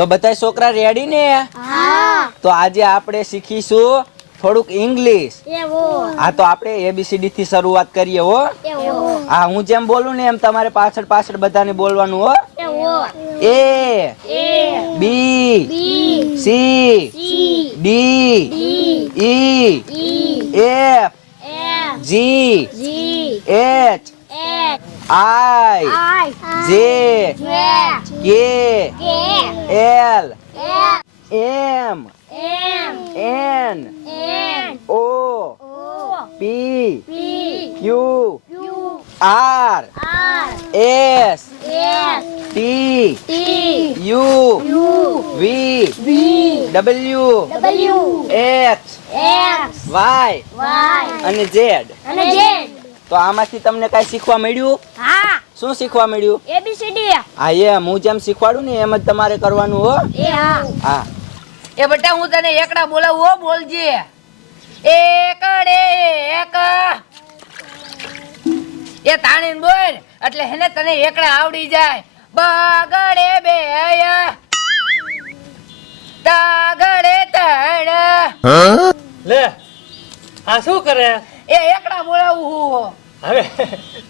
તો બધા છોકરા રેડી ને? હા. તો આજે આપણે શીખીશું થોડુંક ઇંગ્લિશ. એવું. હા તો આપણે ABCD થી શરૂઆત કરીએ હો. એવું. હા હું જેમ બોલું ને એમ તમારે પાછળ પાછળ બધાને બોલવાનું હો. એવું. A A B B C C D D E E F F G G H H I I J J K K L L M M N N O O P P Q Q R R S S T T U U V V W W X X Y Y અને Z. અને Z. તો આમાંથી તમને કઈ શીખવા મળ્યું? હા. શું શીખવા મળ્યું? ABCD. હા એમ હું જેમ શીખવાડું ને એમ જ તમારે કરવાનું હો. એ હા. હા એ બેટા હું તને એકડા બોલાવું હો, બોલજે. એકડે એક એ તાણીને બોલ એટલે હેને તને એકડા આવડી જાય. બગડે બે તગડે ત્રણ લે આ શું કરે? એ એકડા બોલાવું હું. હવે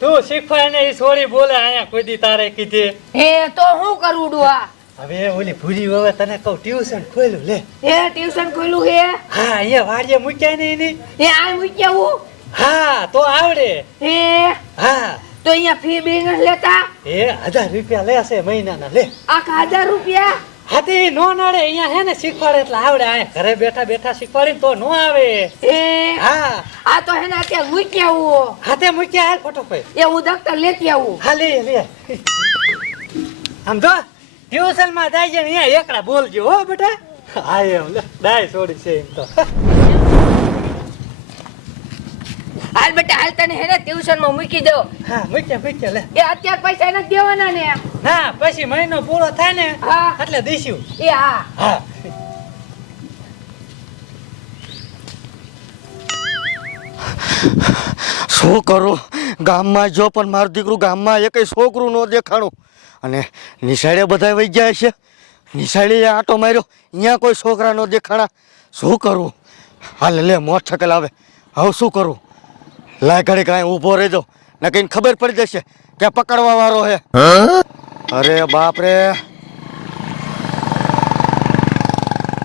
તું શીખવાય ને એ છોડી બોલે અહીંયા કોઈ દી તારે કીધી. હે તો હું કરું ડુઆ? હવે ઓલી ભૂરી હવે તને કહું ટ્યુશન ખોલ્યું લે. એ ટ્યુશન ખોલ્યું હે? હા અહીંયા વાડીએ મૂક્યા ને એની. એ આ મૂક્યા હું? હા તો આવડે. હે હા તો અહીંયા ફી બી નથી લેતા? એ 1000 રૂપિયા લેશે મહિનાના લે. આખા 1000 રૂપિયા? હા તે નો નડે અહીંયા હે ને શીખવાડે એટલે આવડે. અહીંયા ઘરે બેઠા બેઠા શીખવાડીને તો નો આવે. એ હા આ તો હેને અત્યારે મૂક્યા હું. હાથે મૂક્યા હાલ ફોટોફોટ. એ હું દફતર લેતી આવું. હા લે લે આમ જો ટ્યુશન માં જાય છે ને અહીંયા એકલા બોલજો હો બેટા. હા એમ લે ડાય છોડી છે એમ તો. હાલ બેટા હાલ તને હેને ટ્યુશન માં મૂકી દો. હા મૂક્યા લે. એ અત્યારે પૈસા નથી દેવાના ને? ના પછી મહિનો પૂરો થાય ને હા. એટલે દઈશું. એ હા. હા શું કરું? ગામમાં જો પણ મારું દીકરું ગામમાં એકેય છોકરું ન દેખાણું અને નિશાળે બધા વહી ગયા છે. નિશાળે આંટો માર્યો, અહીંયા કોઈ છોકરા ન દેખાણા. શું કરું? હાલ લે મોટરસાઇકલ આવે. હવે શું કરું? લાય ઘડી કાંઈ ઊભો રહેજો ને કઈને ખબર પડી જશે કે પકડવા વાળો હે. અરે બાપ રે.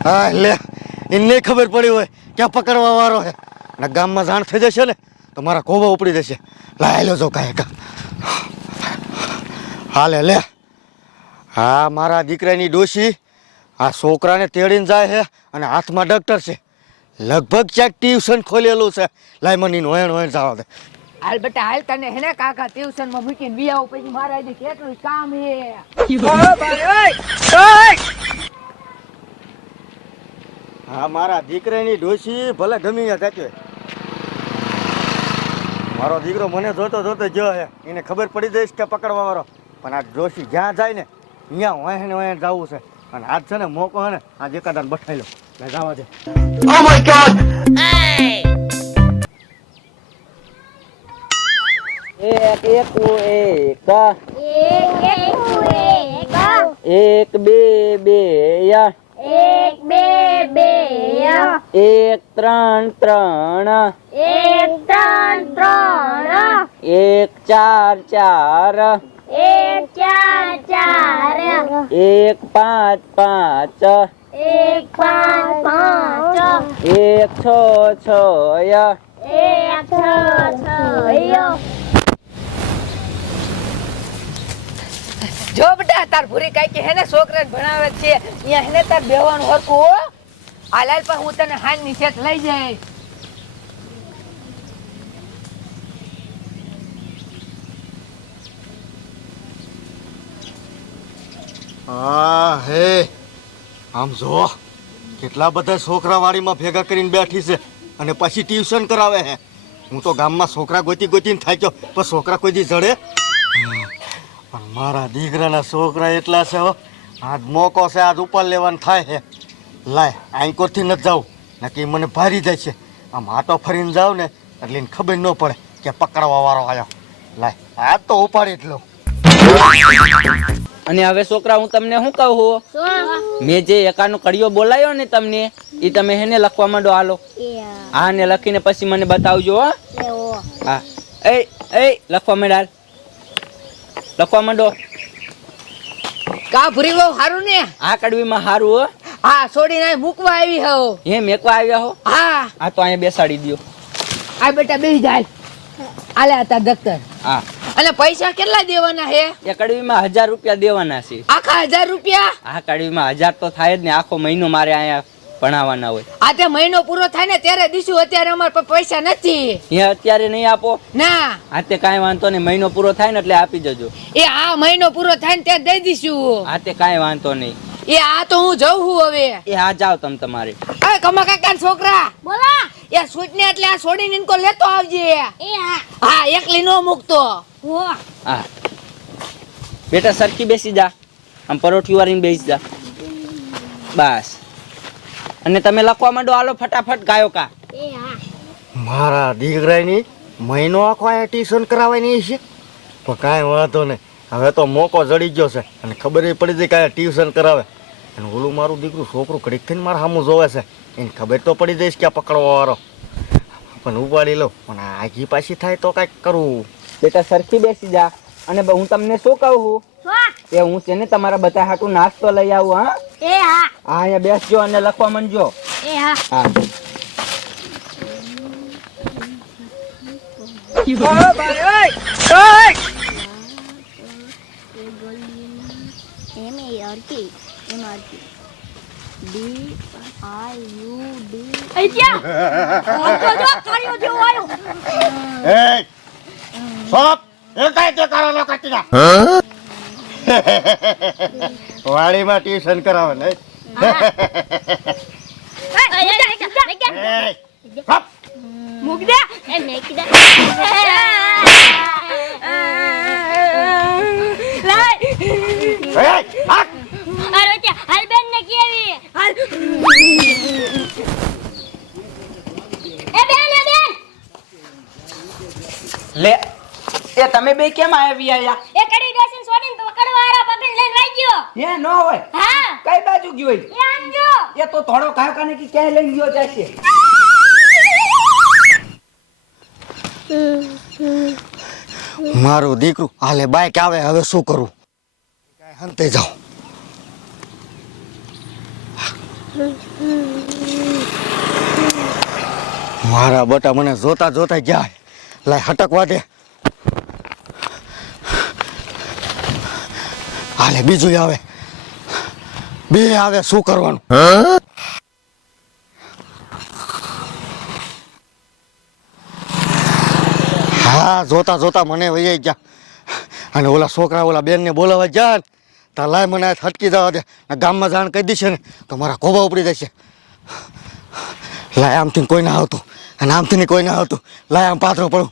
હા લે એને ખબર પડી હોય કે પકડવા વાળો હે ને ગામમાં જાણ થઈ જશે ને તો મારા કોબા ઉપડી જશે. લાય લો જો કાંઈ કા હાલે લે. હા મારા દીકરાની ડોશી આ છોકરાને તેડીને જાય છે અને હાથમાં ડૉક્ટર છે. લગભગ ક્યાંક ટ્યુશન ખોલેલું છે. લાય મને નોયણ નોયણ જવા દે. હાલ બેટા હાલ તને હેને કાકા ટ્યુશન માં મૂકીને બી આવું પછી મારા હજી કેટલું કામ હે. હા મારા દીકરાની ડોશી ભલે ગમી ત્યાં જતી હોય. મારો દીકરો મને જોતો જોતો ગયો છે. એને ખબર પડી જઈશ કે પકડવા વાળો. પણ આ ડોશી જ્યાં જાય ને અહીંયા વહેણ વહેણ જવું છે. અને આજ છે ને મોકો હે ને આજ એકાદાને બઠાઈ લો. લે જવા દે. એક એકુ એક એક એક બે બે એક બે બે એક ત્રણ ત્રણ એક ત્રણ ત્રણ એક ચાર ચાર એક ચાર ચાર એક પાંચ પાંચ એક પાંચ પાંચ એક છ છ એક છ છ જો બેટા તાર ભૂરી કાઈ કે હેને છોકરાને ભણાવે છે અહીંયા હેને તાર બેવાનું હરખું હો. હાલ હાલ પણ હું તને હાલ ની સેટ લઈ જાય. હા હે આમ જો કેટલા બધા છોકરા વાડીમાં ભેગા કરીને બેઠી છે અને પછી ટ્યુશન કરાવે છે. હું તો ગામમાં છોકરા ગોતી ગોતીને થાક્યો પણ છોકરા કોઈ દી જડે. પણ મારા દીકરાના છોકરા એટલા છે હો. આજ મોકો છે, આજ ઉપર લેવાનું થાય છે. લાય આંકોરથી નથી જાઉં નક્કી મને ભારી જાય છે. આમ આટો ફરીને જાઉં ને એટલે એને ખબર ન પડે કે પકડવા વાળો આવ્યો. લાય આજ તો ઉપાડી જ લઉં. અને હવે છોકરા હું તમને શું કહું મેં જે એકાનો કડિયો બોલાયો ને તમને એ તમે હેને લખવા માંડો હાલો હા ને લખીને પછી મને બતાવજો હો હા એ લખવા માંડ હાલ લખવા માંડો કા ભૂરી બહુ સારું ને આ કડવીમાં હારું હો હા છોડીને મૂકવા આવી હો હે મેકવા આવ્યા હો હા હા તો અહીંયા બેસાડી દ્યો આ બેટા બેસી જાય આલે હતા દફતર હા અને પૈસા કેટલા દેવાના હે એ કડવીમાં 1000 રૂપિયા દેવાના છે આખા 1000 રૂપિયા આ કડવીમાં 1000 તો થાય જ ને આખો મહિનો મારે અહીંયા ભણાવવાના હોય આ તે મહિનો પૂરો થાય ને ત્યારે દીશું અત્યારે અમાર પાસે પૈસા નથી એ અત્યારે નહીં આપો ના આ તે કાંઈ વાંધો નહીં મહિનો પૂરો થાય ને એટલે આપી જજો એ આ મહિનો પૂરો થાય ને ત્યારે દઈ દીશું આ તે કાંઈ વાંધો નહીં એ આ તો હું જઉં છું હવે એ હા જાઓ તમે તમારે અરે કમા કાકા છોકરા બોલા એ સૂટને એટલે આ છોડીને ઇનકો લેતો આવજે એ હા હા એકલી નો મૂકતો હો હા બેટા સરખી બેસી જા આમ પરોઠી વાળીને બેસી જા બસ અને તમે લખવા માંડો હાલો ફટાફટ ગાયો કા એ હા મારા દીકરાની મહિનો આખો અહીંયા ટ્યુશન કરાવવાની છે પણ કાંઈ વાંધો નહીં હવે તો મોકો જડી ગયો છે અને ખબર પડી જાય કાંઈ ટ્યુશન કરાવે અને ઓલું મારું દીકરું છોકરું ઘડીક થઈને મારા સામું જોવે છે એને ખબર તો પડી જઈશ કે આ પકડવા વાળો પણ ઉપાડી લો પણ આગી પાછી થાય તો કાંઈક કરવું બેટા સરખી બેસી જા અને હું તમને શું કહું છું એ હું છે ને તમારા બધા હાટું નાસ્તો લઈ આવું હા એ હા હા અહીંયા બેસજો અને લખવા માંડજો એ હા હા એમ એ અર્કી એમ અર્કી ડી આઈ યુ ડી એ ક્યાં જો કાર્યો જેવો આવ્યો એ સોપ એ કાંઈ તે કરો લો કટીના વાડીમાં ટ્યુશન કરાવે ને મૂક દે એ મેકી દે અરે ત્યાં હાલ બેન ને કેવી હાલ એ બેન લે એ તમે બે કેમ આવી આયા એ કડી ડોસીન છોડીને તો કડવારા પકડ લઈને વાઈ ગયો એ ન હોય હા કઈ બાજુ ગયો એ આમ જો એ તો થોડો કાયો કાને કે ક્યાંય લઈને ગયો જશે મારું દીકરું હાલે બાઈક આવે હવે શું કરું કાંઈ હંતે જાઉં મારા બટા મને જોતા જોતા ગયા લાય હટકવા દે હાલે બીજું આવે બે આવે શું કરવાનું હા જોતા જોતા મને વહી ગયા અને ઓલા છોકરા ઓલા બેનને બોલાવવા જાય તા લાય મને આ હટકી જવા દે ગામમાં જાણ કહી દેશે ને તો મારા કોબા ઉપડી જશે લાય આમથી કોઈ ના આવતું અને આમથી કોઈ ના આવતું લાય આમ પાથરો પડું